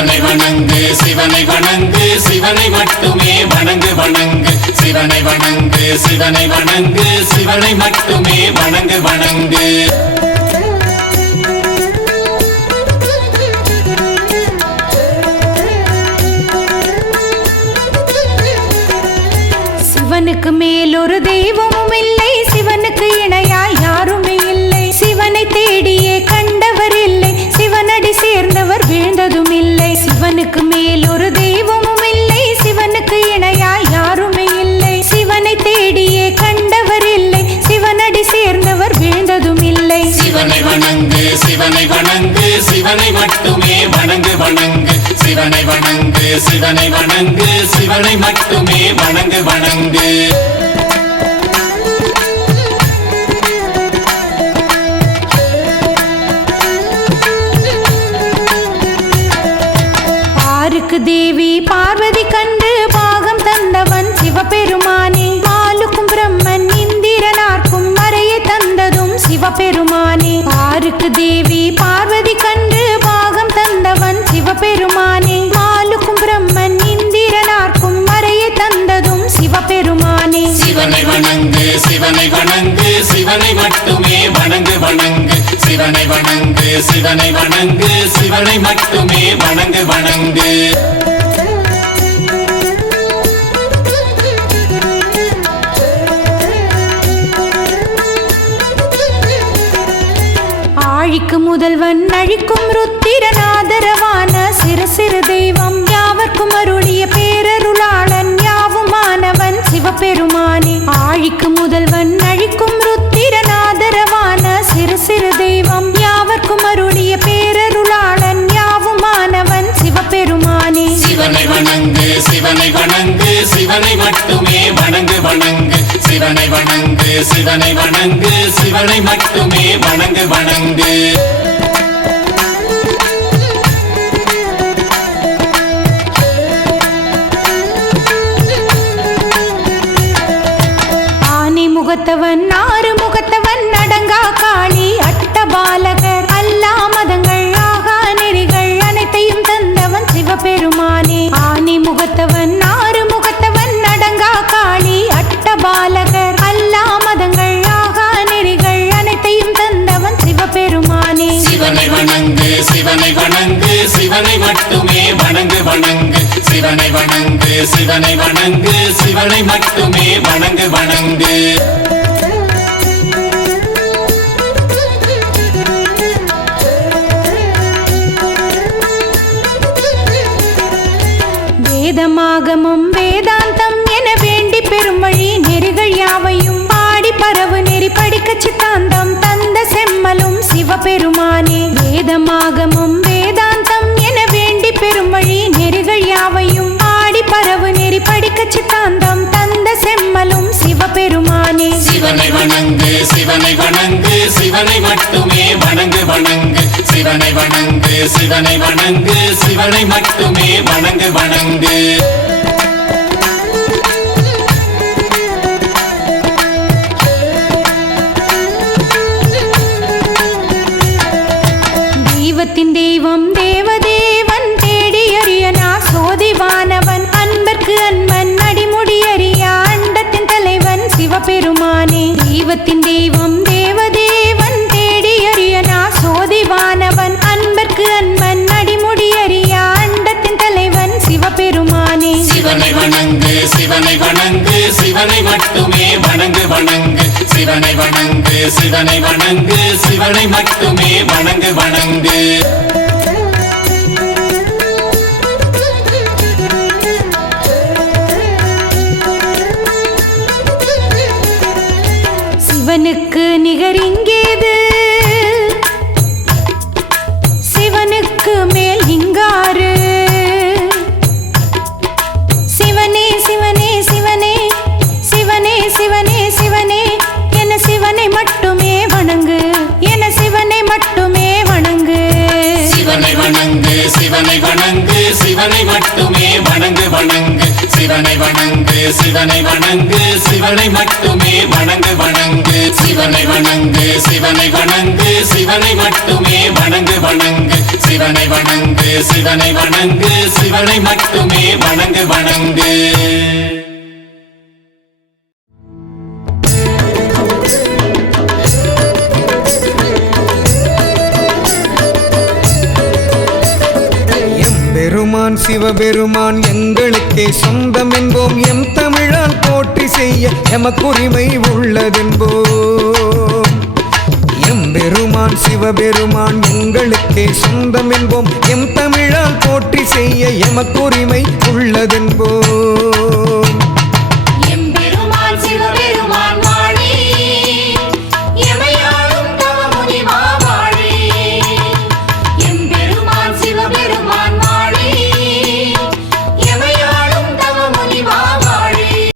சிவனை வணங்கு சிவனை வணங்கு சிவனை மட்டுமே வணங்கு வணங்கு சிவனை வணங்கு சிவனை வணங்கு சிவனை மட்டுமே வணங்கு வணங்கு சிவனுக்கு மேல் ஒரு தெய்வமும் இல்லை, சிவனுக்கு இணையாய் யாருமே இல்லை. சிவனை தேடியே கண்டவர் இல்லை, சிவனடி சேர்ந்தவர் வீழ்ந்ததும் இல்லை. சிவனுக்கு மேல் ஒரு தெய்வமும் இல்லை, சிவனுக்கு இணையாய் யாருமே இல்லை. சிவனை தேடியே கண்டவர் இல்லை, சிவனடி சேர்ந்தவர் வீழ்ந்ததும் இல்லை. சிவனை வணங்கு சிவனை வணங்கு சிவனை மட்டுமே வணங்கு வணங்கு சிவனை வணங்கு சிவனை வணங்கு சிவனை மட்டுமே வணங்கு வணங்கு ஆருக்கு தேவி பார்வதி கண்டு பாகம் தந்தவன் சிவபெருமானே. மாலுக்கும் பிரம்மன் இந்திரனார்க்கும் மறையை தந்ததும் சிவபெருமானே. ஆருக்கு தேவி பார்வதி கண்டு பாகம் தந்தவன் சிவபெருமானே. மாலுக்கும் பிரம்மன் இந்திரனார்க்கும் மறையை தந்ததும் சிவபெருமானே. சிவனை வணங்கு சிவனை வணங்கு சிவனை மட்டுமே வணங்கு வணங்கு சிவனை வணங்கு சிவனை வணங்கு சிவனை மட்டுமே வணங்கு வணங்கு ஆழிக்கு முதல்வன் அழிக்கும் ருத்திரன் ஆதரவான சிறு சிறு தெய்வம் யாவர்க்கும் அருளிய பேரருளாளன் யாவுமானவன் சிவபெருமானே. ஆழிக்கு முதல்வன் அழிக்கும் ருத்திரன் ஆதரவான சிறு சிறு தெய்வம் யாவர்க்கும் அருளிய பேரருளாளன் யாவுமானவன் சிவபெருமானே. சிவனை வணங்கு சிவனை வணங்கு சிவனை மட்டுமே வணங்கு வணங்கு சிவனை வணங்கு சிவனை வணங்கு சிவனை மட்டுமே வணங்கு வணங்கு ஆனை முகத்தவன் ஆறு முகத்தவன் அடங்கா காளி அட்டபாலகர் அல்லா மதங்கள் ஆகா நெறிகள் அனைத்தையும் தந்தவன் சிவபெருமானே. ஆனை முகத்தவன் ஆறு முகத்தவன் அடங்கா காளி அட்டபாலகர் அல்லா மதங்கள் ஆகா நெறிகள் அனைத்தையும் தந்தவன் சிவபெருமானே. சிவனை வணங்கு சிவனை வணங்கு சிவனை மட்டுமே வணங்கு வணங்கு சிவனை வணங்கு சிவனை வணங்கு சிவனை மட்டுமே வணங்கு வணங்கு வேதமாகமும் வேதாந்தம் என வேண்டி பெருமொழி நெறிகள் யாவையும் பாடி பரவு நெறி படிக்க சித்தாந்தம் தந்த செம்மலும் சிவபெருமானே. வேதமாகமும் வேதாந்தம் என வேண்டி பெருமொழி நெறிகள் யாவையும் பாடி பரவு நெறி படிக்க சித்தாந்தம் தந்த செம்மலும் சிவபெருமானே. சிவனை வணங்கு சிவனை வணங்கு சிவனை மட்டுமே வணங்கு வணங்கு சிவனை வணங்கு சிவனை வணங்கு சிவனை மட்டுமே வணங்கு வணங்கு தெய்வத்தின் தெய்வம் தேவதேவன் தேடி அறியனா சோதிவானவன் அன்பர்க்கு அன்மன் அடிமுடி அறியா அண்டத்தின் தலைவன் சிவபெருமானே. தெய்வத்தின் தெய்வம் தேவதேவன் தேடி அறியனா சோதிவானவன் அன்பர்க்கு அன்மன் அடிமுடி அறியா அண்டத்தின் தலைவன் சிவபெருமானே. சிவனை வணங்கு சிவனை வணங்கு சிவனை மட்டுமே வணங்கு வணங்கு சிவனை வணங்கு சிவனை வணங்கு சிவனை மட்டுமே வணங்கு வணங்கு சிவனுக்கு நிகர் இங்கேது, சிவனுக்கு மேல் இங்காறு. சிவனே சிவனே சிவனே சிவனே சிவனே சிவனே என சிவனை மட்டுமே வணங்கு, என சிவனை மட்டுமே வணங்கு. சிவனை வணங்கு சிவனை வணங்கு சிவனை சிவனை மட்டுமே வணங்கு வணங்கு சிவனை வணங்கு சிவனை வணங்கு சிவனை மட்டுமே வணங்கு வணங்கு சிவனை வணங்கு சிவனை வணங்கு சிவனை மட்டுமே வணங்கு வணங்கு சிவனை வணங்கு சிவனை வணங்கு சிவனை மட்டுமே வணங்கு வணங்கு பெருமான் சிவபெருமான் எங்களுக்கே சொந்தம் என்போம் எம் தமிழால் போற்றி செய்ய எமக்குரிமை உள்ளதென்போம் எம் பெருமான் சிவபெருமான் எங்களுக்கே சொந்தம் என்போம் எம் தமிழால் போற்றி செய்ய எமக்குரிமை உள்ளதென்போம்